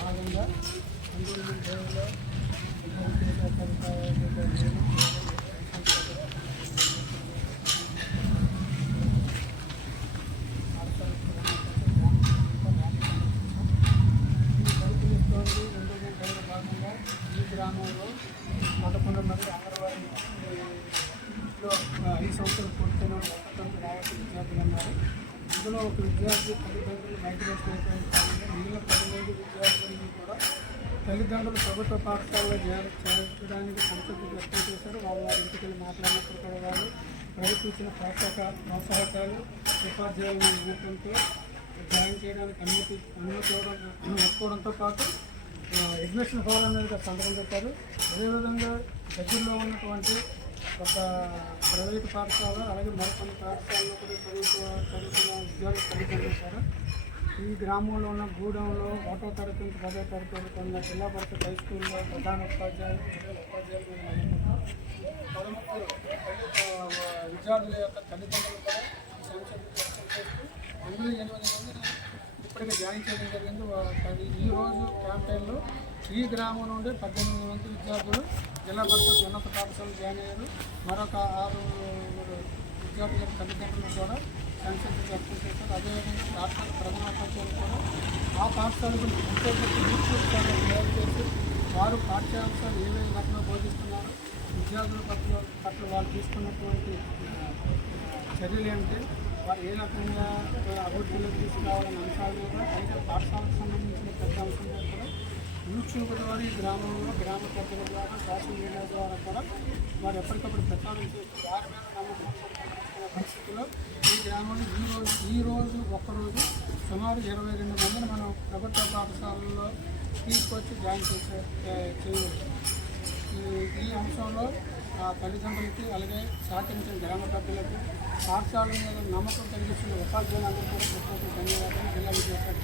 భాగంగా ఈ గ్రామంలో 11 మంది అంగన్వాడీలో 5 సంవత్సరాలు పూర్తయిన విద్యార్థులు ఉన్నారు. ఇందులో ఒక విద్యార్థి తల్లిదండ్రులు మైగ్రేషన్ అయిపోయిన మిగిలిన 10 మంది విద్యార్థులకి కూడా తల్లిదండ్రులు ప్రభుత్వ పాఠశాలలో చేర్చడానికి సంతృప్తి వ్యక్తం చేశారు. వారి ఇంటికి వెళ్ళి మాట్లాడినప్పుడు కూడా వాళ్ళు ప్రభుత్వం ఇచ్చిన ప్రోత్సాహకాలు ఉపాధ్యాయుల నిమిత్తంతో జాయిన్ చేయడానికి అనుమతి ఒప్పుకోవడంతో పాటు అడ్మిషన్ ఫారం అనేది సంతకం పెట్టారు. అదేవిధంగా దగ్గరలో ఉన్నటువంటి ఒక ప్రైవేటు పాఠశాల అలాగే మరికొన్ని పాఠశాలలో కూడా చదువుతున్న విద్యార్థులు తల్లిదండ్రులు. ఈ గ్రామంలో ఉన్న గూడెంలో 1వ తరగతి నుంచి 10వ తరగతి వరకు ఉన్న జిల్లా పరిషత్ హై స్కూల్లో ప్రధాన ఉపాధ్యాయులు విద్యార్థుల యొక్క తల్లిదండ్రులు కూడా సంక్షేమం వ్యక్తం చేస్తూ అందులో 8 మంది ఇప్పటికే జాయిన్ చేయడం జరిగింది. ఈరోజు క్యాంపెయిన్లో ఈ గ్రామం నుండి 18 మంది విద్యార్థులు జిల్లా పరిషత్ ఉన్నత పాఠశాలలో జాయిన్ అయ్యారు. మరొక 6 విద్యార్థుల తల్లిదండ్రులు కూడా సంక్షేమం వ్యక్తం చేశారు. అదేవిధంగా పాఠశాల ప్రధానోపాధ్యాయులు కూడా ఆ పాఠశాలకు తయారు చేసి వారు పాఠ్యాంశాలు ఏ విధంగా బోధిస్తున్నారు, విద్యార్థుల పట్ల వాళ్ళు తీసుకున్నటువంటి చర్యలు ఏమిటి, వారు ఏ రకంగా అభివృద్ధిలోకి తీసుకురావాలనే అంశాల మీద అయితే పాఠశాలకు సంబంధించిన పెద్ద అంశం మీద కూడా యూట్యూబ్ ద్వారా ఈ గ్రామంలో గ్రామ పెద్దల ద్వారా సోషల్ మీడియా ద్వారా కూడా వారు ఎప్పటికప్పుడు ప్రచారం చేస్తూ వారి మీద నమ్మకం పరిస్థితుల్లో ఈ గ్రామంలో ఈరోజు ఒక్కరోజు సుమారు 22 మందిని మనం ప్రభుత్వ పాఠశాలల్లో తీసుకొచ్చి జాయిన్ చేయవచ్చు. ఈ అంశంలో తల్లిదండ్రులకి అలాగే సహకరించిన గ్రామ పెద్దలకు పాఠశాల మీద నమ్మకం కలిగిస్తున్న ఉపాధ్యాయులందరూ కూడా ప్రత్యేక ధన్యవాదాలు. జిల్లా విద్యాశాఖ